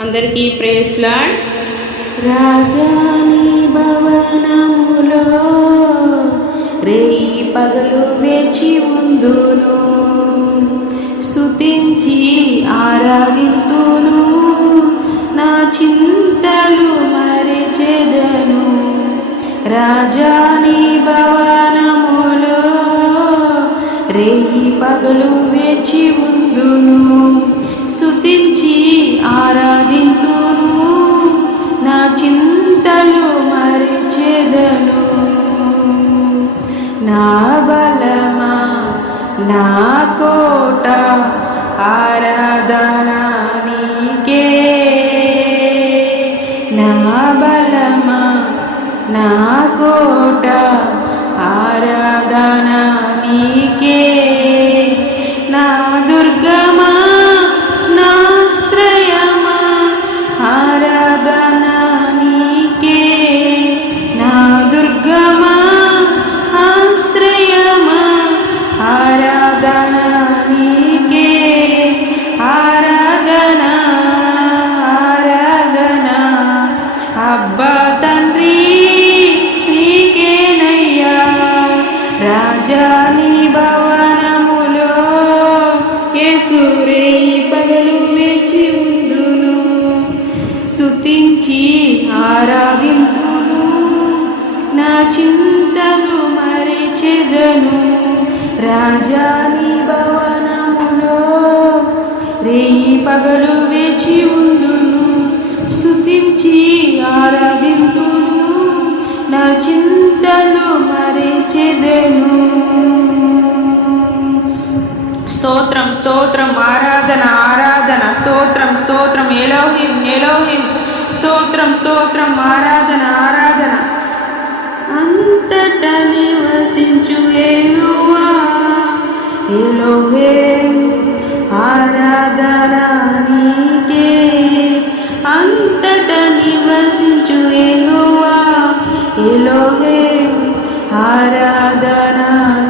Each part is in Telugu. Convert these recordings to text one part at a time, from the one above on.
అందరికీ ప్రైజ్ లార్డ్. రాజాని భవనములో రేయి పగలు వేచి ఉందును, స్తుతించి ఆరాధింతును, నా చింతలు మరిచెదను. రాజాని భవనములో రేయి పగలు వేచి ఉందును, స్తుతించి ఆరాధింతును, నా చింతలు మరిచెదను. నా బలమా, నా కోట, ఆరాధన నీకే. నా బలమా, నా కోట, ఆరాధన నీకే. నా దుర్గమా, నాశ్రయమా, ఆరాధన నీకే. నా దుర్గమా, ఆశ్రయమా, ఆరాధన నీకే. ఆరాధన ఆరాధన అబ్బా తండ్రి నీకేనయ్యా. రాజాని భవనములో యేసు రేయి పగలు వేచి ఉందును, స్తుతించి ఆరాధింతును, నా చింతలు మరిచెదను. రాజాని భవనములో రేయి పగలు వేచి ఉందును, స్తుతించి ఆరాధింతును, నా చింతలు మరిచెదను. స్తోత్రం స్తోత్రం, ఆరాధన ఆరాధన, స్తోత్రం స్తోత్రం, ఎలోహిం ఎలోహిం, స్తోత్రం స్తోత్రం, ఆరాధన ఆరాధన. అంతటా నివసించు యెహోవా ఎలోహిం, ఆరాధన నీకే. అంతటా నివసించు యెహోవా ఎలోహిం, ఆరాధన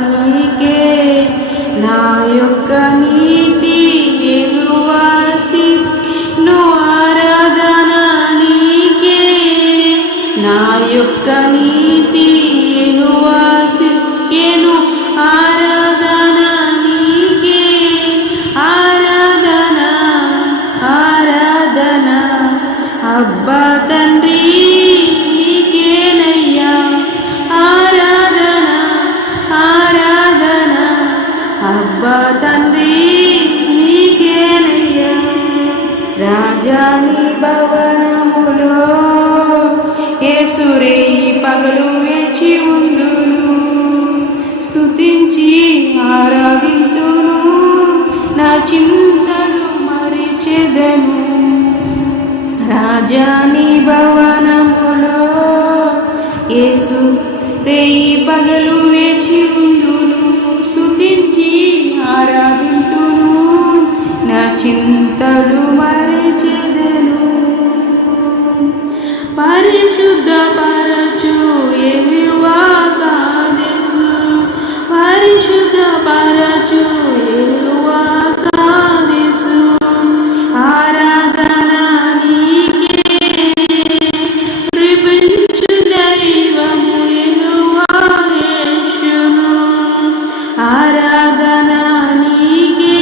నీకే. నా యొక్క నీతి యెహోవా స్థితిను, ఆరాధన నీకే. నా యొక్క నీతి యెహోవా స్థితిను, ఆరాధన నీకే. ఆరాధన ఆరాధన అబ్బా తండ్రి నీకేనయ్యా. ఆరాధన ఆరాధన అబ్బా తండ్రి నీకేనయ్యా. రాజాని భవనములో యేసు రేయి పగలు వేచి ఉందును, స్తుతించి ఆరాధింతును, నా చింతలు మరిచెదను. రాజాని భవనములో యేసు రేయి పగలు వేచి ఉందును, స్తుతించి ఆరాధింతును, నా చింతలు మరిచెదను. పరిశుద్ధ పరచు యెహోవా కాదేశు, పరిశుద్ధ పరచు యెహోవా కాదేశు, ఆరాధన నీకే. కృపించు దైవము యెహోవా యేషును, ఆరాధన నీకే.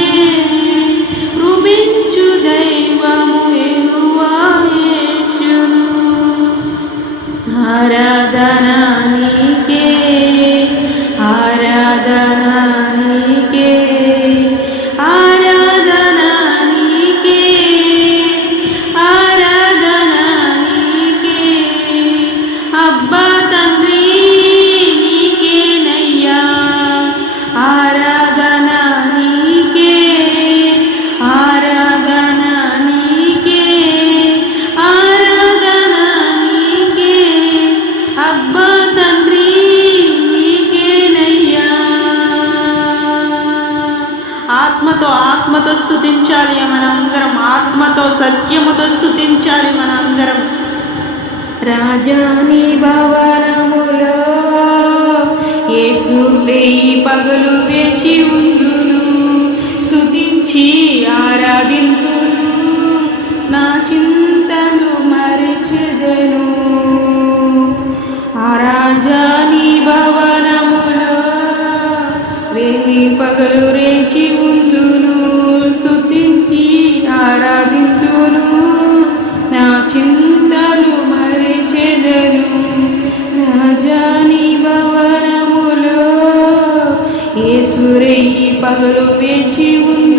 కృపించు దైవము యెహోవా యేషును, ఆరాధన నీకే. ఆరాధన నీకే. ఆరాధన నీకే. ఆరాధన నీకే. అబ్బా తండ్రి నీకేనయ్యా. ఆరాధన నీకే. ఆరాధన నీకే. ఆరాధన నీకే. అబ్బా తండ్రి నీకేనయ్యా. ఆత్మతో స్తుతించాలి మనందరం, ఆత్మతో సత్యముతో స్తుతించాలి మనందరం. రాజాని భవనములో యేసు రేయి పగలు వేచి ఉందును, స్తుతించి ఆరాధింతును, నా చిన్న పగలు రేచి ఉందును, స్తుతించి ఆరాధింతును, నా చింతలు మరిచెదను. రాజాని భవనములో యేసు రేయి పగలు వేచి ఉందును,